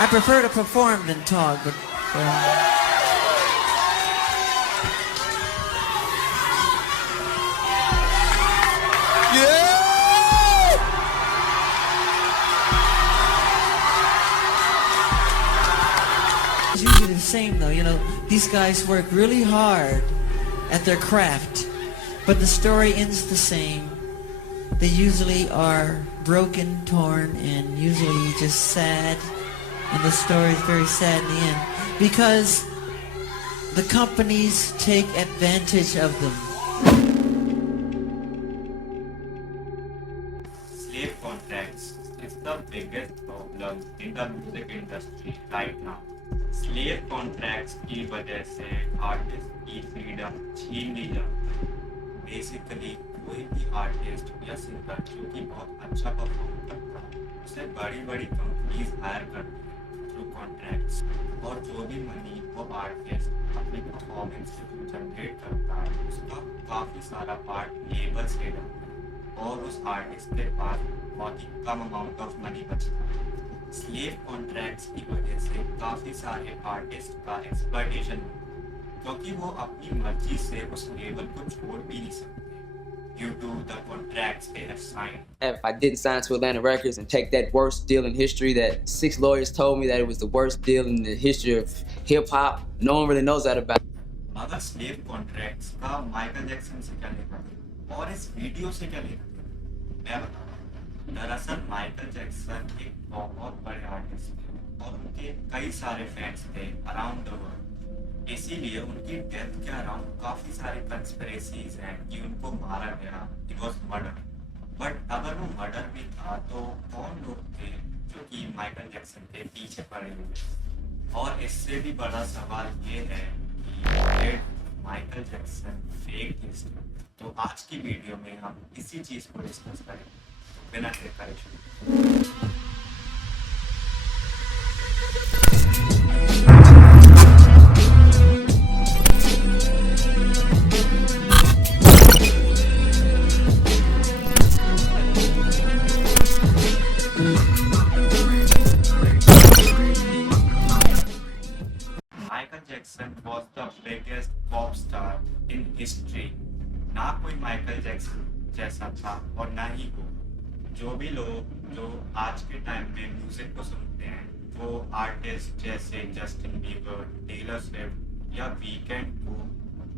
I prefer to perform than talk, but Yeah! it's usually the same though. You know, these guys work really hard at their craft, but the story ends the same. They usually are broken, torn, and usually just sad. And the story is very sad in the end because the companies take advantage of them. Slave contracts is the biggest problem in the music industry right now. Slave contracts की वजह से artist की freedom छीन ली जाती है। Basically कोई भी artist या सिंगर जो कि बहुत अच्छा परफॉर्म करता है उसे बड़ी बड़ी कंपनीज हायर करती है थ्रू कॉन्ट्रैक्ट्स, और जो भी मनी वो आर्टिस्ट अपनी परफॉर्मेंस से जनरेट करता है उसका काफ़ी सारा पार्ट लेबर से जाता है और उस आर्टिस्ट के पास बहुत ही कम अमाउंट ऑफ मनी बचता है। स्लेव कॉन्ट्रैक्ट्स की वजह से काफ़ी सारे आर्टिस्ट का एक्सप्लॉयटेशन होता है क्योंकि वो अपनी मर्जी से उस लेवल को छोड़ भी नहीं सकते due to the contracts they have signed. If I didn't sign to Atlantic Records and take that worst deal in history, that 6 lawyers told me that it was the worst deal in the history of hip hop, no one really knows that about. मगर slave contracts का Michael Jackson से क्या लेना था और इस video से क्या लेना था मैं बताता हूँ। दरअसल माइकल जैक्सन एक बहुत बड़े आर्टिस्ट थे और उनके कई सारे फैंस थे अराउंड द वर्ल्ड, इसीलिए उनकी डेथ के अराउंड काफी सारे कंस्पिरेसीज हैं कि उनको मारा गया, इट वाज मर्डर। बट अगर वो मर्डर भी था तो कौन लोग थे जो कि माइकल जैक्सन के पीछे पड़े हुए? और इससे भी बड़ा सवाल ये है कि dead Michael Jackson fake history. तो आज की वीडियो में हम इसी चीज को डिस्कस करेंगे बिना देर करे शुरू। Michael Jackson was the biggest pop star in history. ना कोई माइकल जैक्सन जैसा था और ना ही हो। जो भी लोग जो आज के टाइम में म्यूजिक को सुनते हैं वो आर्टिस्ट जैसे जस्टिन बीबर, टेलर स्विफ्ट या वीकेंड को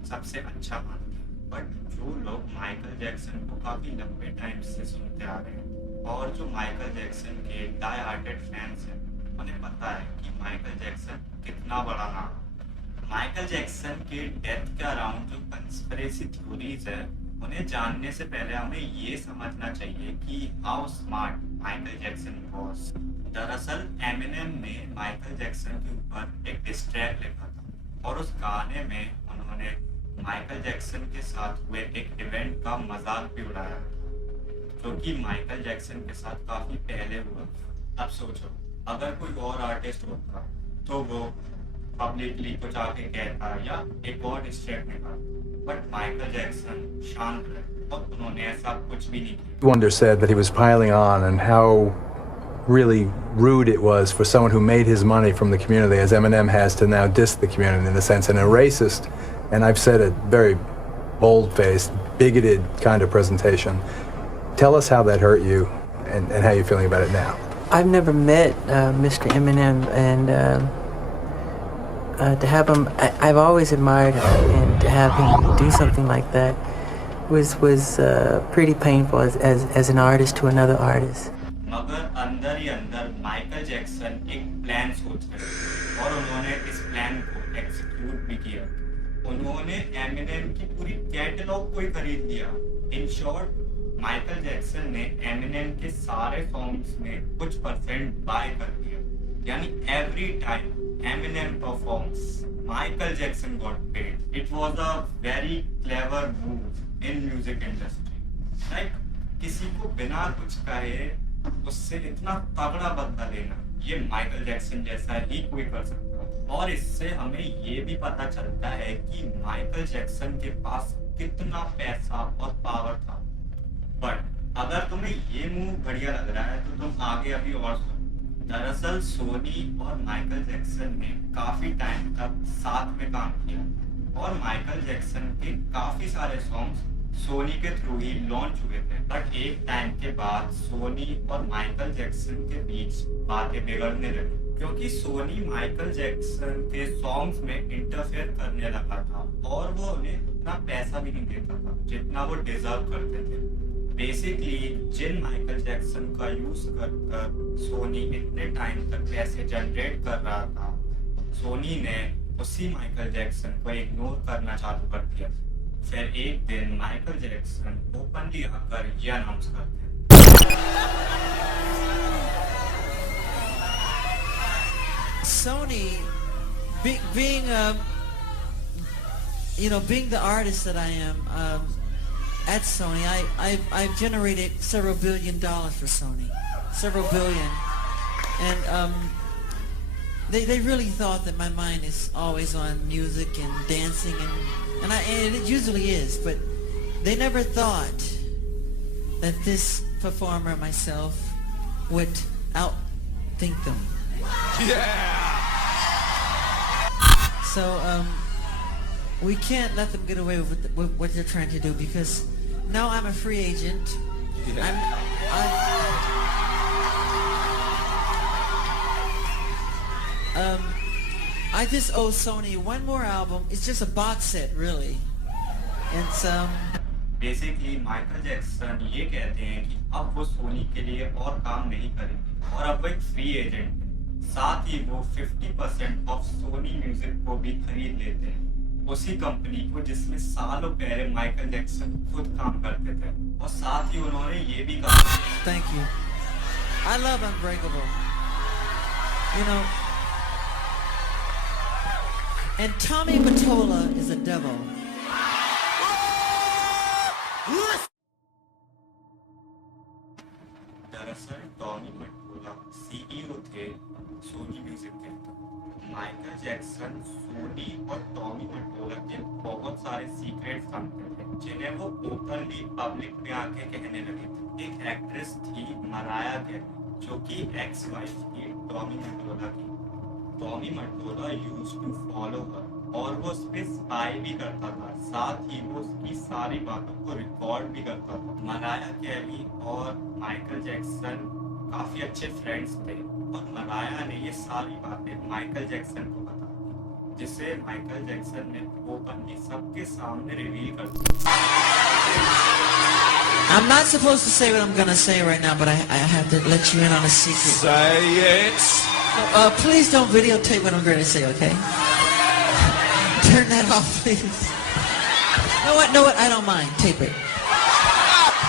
सबसे अच्छा मानते हैं। बट जो लोग माइकल जैक्सन को काफी लंबे टाइम से सुनते आ रहे हैं और जो माइकल जैक्सन के डाई हार्टेड फैंस हैं उन्हें पता है कि माइकल जैक्सन कितना बड़ा नाम। माइकल जैक्सन के डेथ के अराउंड जो कंस्पिरेसी थ्योरीज है उन्हें जानने से पहले हमें ये समझना चाहिए कि how smart Michael Jackson was. दरअसल एमिनेम ने माइकल जैक्सन के ऊपर एक डिस ट्रैक लिखा था और उस गाने में उन्होंने माइकल जैक्सन के साथ हुए एक इवेंट का मजाक भी उड़ाया जो कि माइकल जैक्सन के साथ काफी पहले हुआ। अब सोचो अगर कोई और आर्टिस्ट होता तो वो पब्लिकली कुछ आके कहता या एक और डिस्ट्रैक्ट निकालता, बट माइकल जैक्सन शांत रहे और उन्होंने ऐसा कुछ भी नहीं किया। Wonder said that he was piling on and how really rude it was for someone who made his money from the community, as Eminem has, to now diss the community in a sense, and a racist, and I've said it, very bold-faced, bigoted kind of presentation. Tell us how that hurt you and how you're feeling about it now. I've never met Mr. Eminem, and to have him, I've always admired him, and to have him do something like that was pretty painful as an artist to another artist. मगर अंदर ही अंदर Michael Jackson एक plan सोच रहे थे और उन्होंने इस प्लान को एग्जीक्यूट भी किया। उन्होंने एमिनेम की पूरी कैटलॉग को ही खरीद लिया। इन शॉर्ट माइकल जैक्सन ने एमिनेम के सारे सॉन्ग्स में कुछ परसेंट बाय कर दिया, यानी every time Eminem performs, Michael Jackson got paid. It was a very clever move in music industry. Like किसी को बिना कुछ कहे उससे इतना तगड़ा बदला लेना, ये माइकल जैक्सन जैसा ही कोई कर सकता है। और इससे हमें ये भी पता चलता है कि माइकल जैक्सन के पास कितना पैसा और पावर था। बट अगर तुम्हें ये मूव बढ़िया लग रहा है तो तुम आगे अभी और सुनो। दरअसल सोनी और माइकल जैक्सन ने काफी टाइम तक साथ में काम किया और माइकल जैक्सन के काफी सारे सॉन्ग्स सोनी के थ्रू ही लॉन्च हुए थे। बट एक टाइम के बाद सोनी और माइकल जैक्सन के बीच बातें बिगड़ने लगी क्योंकि सोनी माइकल जैक्सन के सॉन्ग्स में इंटरफेयर करने लगा था और वो उन्हें उतना पैसा भी नहीं देता था जितना वो डिजर्व करते थे। बेसिकली जिन माइकल जैक्सन का यूज कर सोनी इतने टाइम तक पैसे जनरेट कर रहा था, सोनी ने उसी माइकल जैक्सन को इग्नोर करना चालू कर दिया। फिर एक दिन माइकल जैक्सन ओपनली आकर ये अनाउंस करते हैं, Sony, being being the artist that I am at Sony, I've generated several $1 billion for Sony, several billion, and they really thought that my mind is always on music and dancing and it usually is, but they never thought that this performer myself would outthink them. Yeah! So we can't let them get away with what they're trying to do because now I'm a free agent. Yeah. I just owe Sony one more album. It's just a box set, really. It's basically Michael Jackson ये कहते हैं कि अब वो सोनी के लिए और काम नहीं करेंगे और अब वो एक फ्री एजेंट है। साथ ही वो 50% ऑफ सोनी म्यूजिक को भी खरीद लेते हैं, उसी कंपनी को जिसमें सालों पहले माइकल जैक्सन खुद काम करते थे। और साथ ही उन्होंने ये भी कहा, Thank you. I love Unbreakable. You know, and Tommy Mottola is a devil. दरअसल टॉमी मटोला सीईओ थे सोनी म्यूजिक के। माइकल जैक्सन सोनी और टॉमी मटोला के बहुत सारे सीक्रेट जानते थे जिन्हें वो ओपनली पब्लिक में आके कहने लगे थे। एक एक्ट्रेस थी मराया कैरी जो कि एक्स वाइफ थी टॉमी मटोला की। Tommy Mottola used to follow her और वो उस पे स्पाई भी करता था, साथ ही वो उसकी सारी बातों को रिकॉर्ड भी करता था। मराया कैरी और माइकल जैक्सन काफी अच्छे फ्रेंड्स थे और मराया ने ये सारी बातें माइकल जैक्सन को बता दी, जिसे माइकल जैक्सन ने ओपनली सबके सामने रिवील कर दिया। I'm not supposed to say what I'm gonna say right now, but I have to let you in on a secret. Say it! Please don't videotape what I'm going to say, okay? Turn that off, please. No, what? I don't mind. Tape it.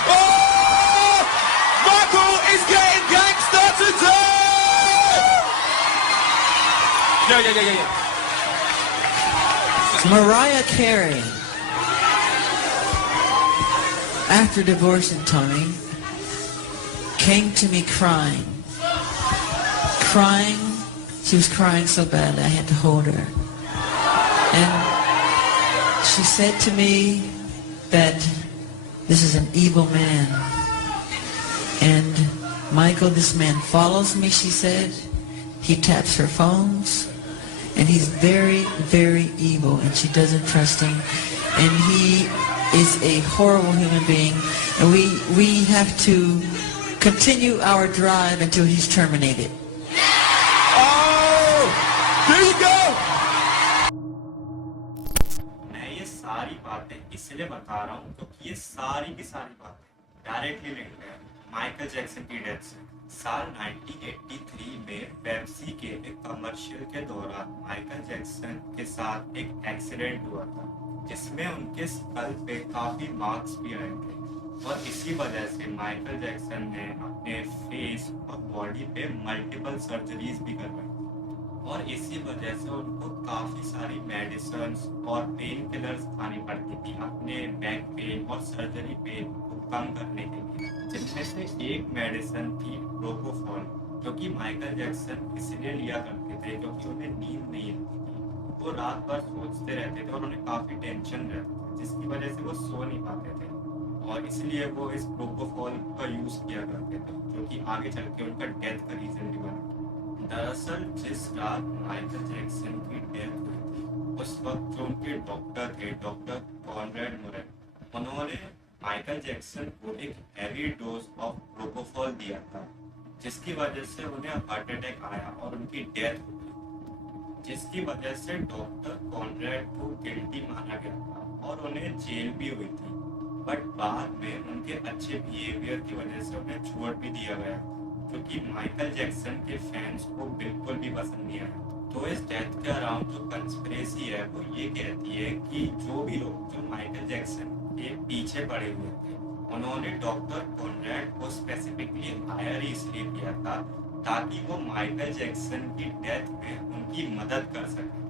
Oh! Michael is getting gangster today! Yeah. Mariah Carey, after divorcing Tony, came to me crying. She was crying so badly I had to hold her. And she said to me that this is an evil man. And Michael, this man follows me, she said. He taps her phones. And he's very, very evil. And she doesn't trust him. And he is a horrible human being. And we have to continue our drive until he's terminated. मैं ये सारी बातें इसलिए बता रहा हूँ क्योंकि ये सारी की सारी बातें डायरेक्टली लिंक्ड है माइकल जैक्सन की डेथ से। साल 1983 में पेप्सी के एक कमर्शियल के दौरान माइकल जैक्सन के साथ एक एक्सीडेंट हुआ था जिसमें उनके स्कल पे काफी मार्क्स भी आए थे और इसी वजह से माइकल जैक्सन ने अपने फेस और बॉडी पे मल्टीपल सर्जरीज भी करवाई और इसी वजह से उनको काफी सारी मेडिसिन और पेन किलर्स खानी पड़ती थी अपने बैक पेन और सर्जरी पेन को कम करने के लिए, जिनमें से एक मेडिसिन थी प्रोपोफॉल, जो कि माइकल जैक्सन इसलिए लिया करते थे क्योंकि उन्हें नींद नहीं आती थी। वो रात भर सोचते रहते थे और उन्हें काफी टेंशन रहती थी जिसकी वजह से वो सो नहीं पाते थे और इसलिए वो इस प्रोपोफॉल का यूज किया करते थे जो कि आगे चल के उनका डेथ का रीजन भी बना। दरअसल जिस रात माइकल जैक्सन की डेथ हुई थी, उस वक्त जो उनके डॉक्टर थे, डॉक्टर कॉनरेड मुरे, उन्होंने माइकल जैक्सन को एक हैवी डोज ऑफ प्रोपोफॉल दिया था, जिसकी वजह से उन्हें हार्ट अटैक आया और उनकी डेथ हो गई, जिसकी वजह से डॉक्टर कॉनरेड को गिल्टी माना गया था और उन्हें जेल भी हुई थी। बट बाद में उनके अच्छे बिहेवियर की वजह से उन्हें छोड़ भी दिया गया, क्योंकि माइकल जैक्सन के फैंस को बिल्कुल भी पसंद नहीं आया। तो इस डेथ के अराउंड जो कंस्पिरेसी है वो ये कहती है कि जो भी लोग जो माइकल जैक्सन के पीछे पड़े हुए थे, उन्होंने डॉक्टर कॉनरेड को स्पेसिफिकली हायर इसलिए किया था ताकि वो माइकल जैक्सन की डेथ में उनकी मदद कर सके,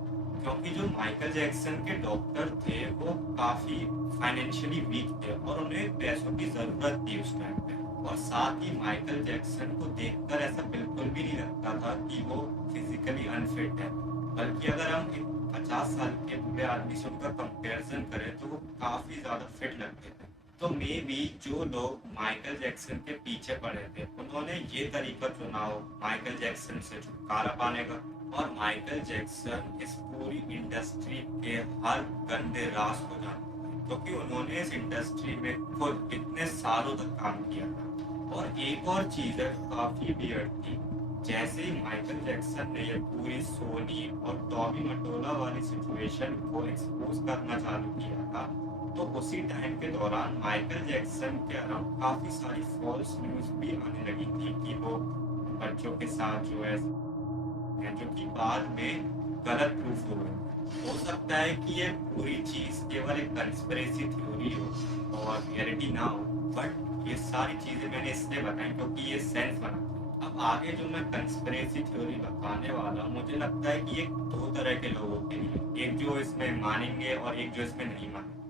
क्योंकि जो माइकल जैक्सन के डॉक्टर थे वो काफ़ी फाइनेंशियली वीक थे और उन्हें पैसों की ज़रूरत थी उस टाइम पे। और साथ ही माइकल जैक्सन को देखकर ऐसा बिल्कुल भी नहीं लगता था कि वो फिजिकली अनफिट है, बल्कि अगर हम 50 साल के बूढ़े आदमी से उनका कंपैरिजन करें तो वो काफ़ी ज़्यादा फिट लगते थे। तो मे बी जो लोग माइकल जैक्सन के पीछे पड़े थे, उन्होंने ये तरीका चुना हो माइकल जैक्सन से छुटकारा पाने का, और माइकल जैक्सन इस पूरी इंडस्ट्री के हर गंदे राज को जानते थे, क्योंकि उन्होंने इस इंडस्ट्री में खुद इतने सालों तक काम किया था। और एक और चीज़ है काफ़ी वियर्ड थी, जैसे ही माइकल जैक्सन ने ये पूरी सोनी और टॉमी मटोला वाली सिचुएशन को एक्सपोज करना चालू किया था, तो उसी टाइम के दौरान माइकल जैक्सन के अराउंड काफ़ी सारी फॉल्स न्यूज़ भी आने लगी थी कि वो बच्चों के साथ जो है, जो कि बाद में गलत प्रूफ हो गई। हो सकता है कि ये पूरी चीज़ केवल एक कंस्पिरेसी थ्योरी हो और रियलिटी ना हो, बट ये सारी चीज़ें मैंने इसलिए बताई क्योंकि ये सेंस बना। अब आगे जो मैं कंस्पिरेसी थ्योरी बताने वाला हूँ, मुझे लगता है कि ये दो तरह के लोगों के लिए, एक जो इसमें मानेंगे और एक जो इसमें नहीं मानेंगे।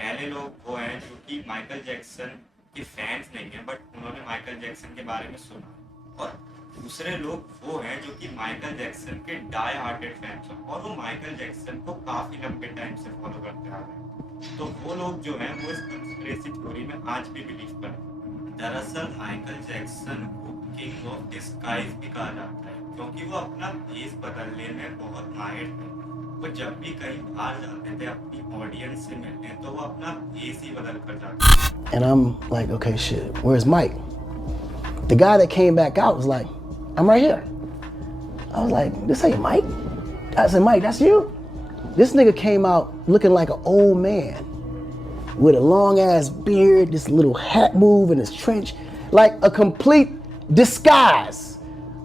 पहले लोग वो हैं जो कि माइकल जैक्सन के फैंस नहीं हैं, बट उन्होंने माइकल जैक्सन के बारे में सुना, और दूसरे लोग वो हैं जो कि माइकल जैक्सन के डाई हार्टेड फैंस हैं और वो माइकल जैक्सन को काफ़ी लंबे टाइम से फॉलो करते आ रहे हैं। तो वो लोग जो हैं वो इस कंस्पिरेसी थ्योरी में आज भी बिलीव करते हैं। दरअसल माइकल जैक्सन को किंग ऑफ डिस्गाइज भी कहा जाता है, क्योंकि वो अपना भेष बदलने में बहुत माहिर थे। वो जब भी कहीं बाहर जाते थे अपनी ऑडियंस से मिलने, तो वो अपना भेष ही बदल कर जाते। And I'm like, okay, shit, where's Mike? The guy that came back out was like, I'm right here. I was like, this ain't Mike. I said, Mike, that's you? This nigga came out looking like an old man with a long ass beard, this little hat move in his trench, like a complete disguise.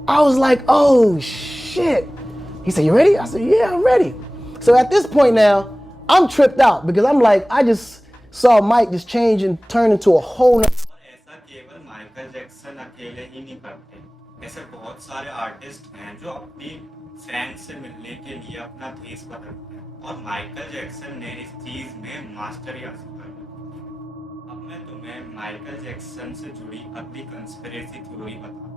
I was like, oh shit. He said, you ready? I said, yeah, I'm ready. So at this point now, I'm tripped out because I'm like, I just saw Mike just change and turn into a whole nother. ऐसा केवल Michael Jackson अकेले ही नहीं करते, ऐसे बहुत सारे artist हैं जो अपनी फैन से मिलने के लिए अपना भेष बदलते हैं, और माइकल जैक्सन ने इस चीज में मास्टरी हासिल कर ली। अब मैं तुम्हें माइकल जैक्सन से जुड़ी अगली कंस्पिरेसी थ्योरी बताता हूँ।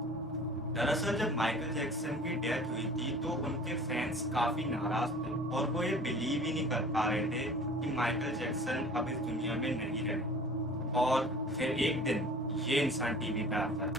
दरअसल जब माइकल जैक्सन की डेथ हुई थी तो उनके फैंस काफी नाराज थे और वो ये बिलीव ही नहीं कर पा रहे थे कि माइकल जैक्सन अब इस दुनिया में नहीं रहे। और फिर एक दिन ये इंसान टीवी पे आता है।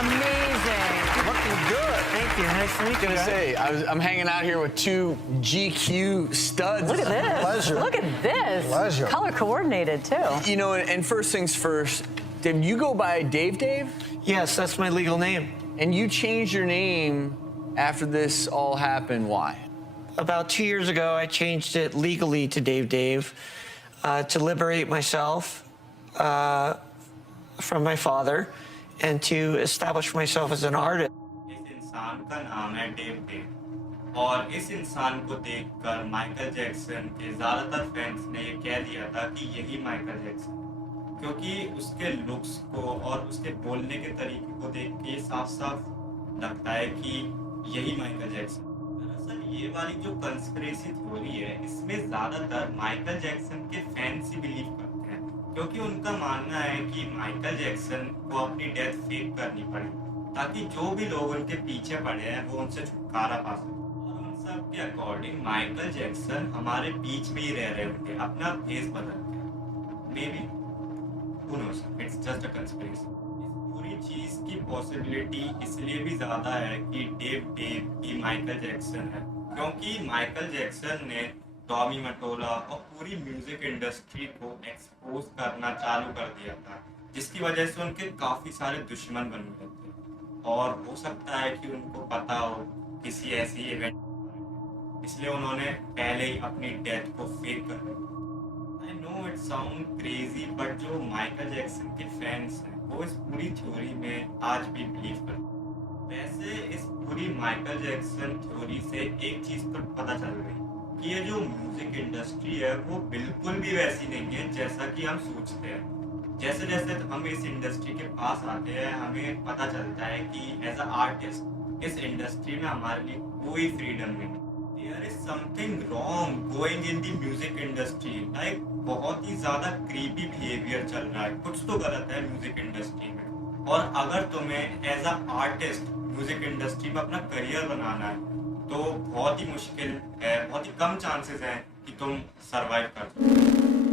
Amazing. Looking good. Thank you. Nice to meet you. Gonna say, I'm hanging out here with two GQ studs. Look at this. Pleasure. Look at this. Pleasure. Color coordinated too. You know, and first things first, Dave, you go by Dave? Yes, that's my legal name. And you changed your name after this all happened. Why? About 2 years ago, I changed it legally to Dave to liberate myself from my father and to establish myself as an artist. इस इंसान का नाम है Dave, और इस इंसान को देखकर माइकल जैक्सन के ज़्यादातर फैंस ने ये कह दिया था कि यही माइकल जैक्सन, क्योंकि उसके लुक्स को और उसके बोलने के तरीके को देख के साफ साफ लगता है कि यही माइकल जैक्सन। दरअसल ये वाली जो कंस्पिरेसी थ्योरी है, इसमें ज़्यादातर माइकल जैक्सन के फैंस ही बिलीव करते हैं, क्योंकि उनका मानना है कि माइकल जैक्सन को अपनी डेथ फेक करनी पड़ी ताकि जो भी लोग उनके पीछे पड़े हैं वो उनसे छुटकारा पा सके। और उन सब के अकॉर्डिंग माइकल जैक्सन हमारे बीच में ही रह रहे होंगे, अपना भेष बदल के। May be, who knows, it's just a conspiracy। इस पूरी चीज की पॉसिबिलिटी इसलिए भी ज्यादा है कि डेव ही माइकल जैक्सन है, क्योंकि माइकल जैक्सन ने टॉमी मटोला और पूरी म्यूजिक इंडस्ट्री को एक्सपोज करना चालू कर दिया था, जिसकी वजह से उनके काफी सारे दुश्मन बन गए थे। और हो सकता है कि उनको पता हो किसी ऐसी इवेंट, इसलिए उन्होंने पहले ही अपनी डेथ को फेक कर दिया। I know it sound crazy, but जो माइकल जैक्सन के फैंस हैं वो इस पूरी थ्योरी में आज भी बिलीव करते हैं। वैसे इस पूरी माइकल जैक्सन थ्योरी से एक चीज तो पता चल गई कि ये जो म्यूजिक इंडस्ट्री है वो बिल्कुल भी वैसी नहीं है जैसा कि हम सोचते हैं। जैसे जैसे हम इस इंडस्ट्री के पास आते हैं हमें पता चलता है कि एज अ आर्टिस्ट इस इंडस्ट्री में हमारे लिए कोई फ्रीडम नहीं। There is something wrong going in the music industry. Like बहुत ही ज्यादा creepy behavior चल रहा है, कुछ तो गलत है म्यूजिक इंडस्ट्री में। और अगर तुम्हें as a artist music industry में अपना करियर बनाना है तो बहुत ही मुश्किल है, बहुत ही कम चांसेस हैं कि तुम सरवाइव कर सको।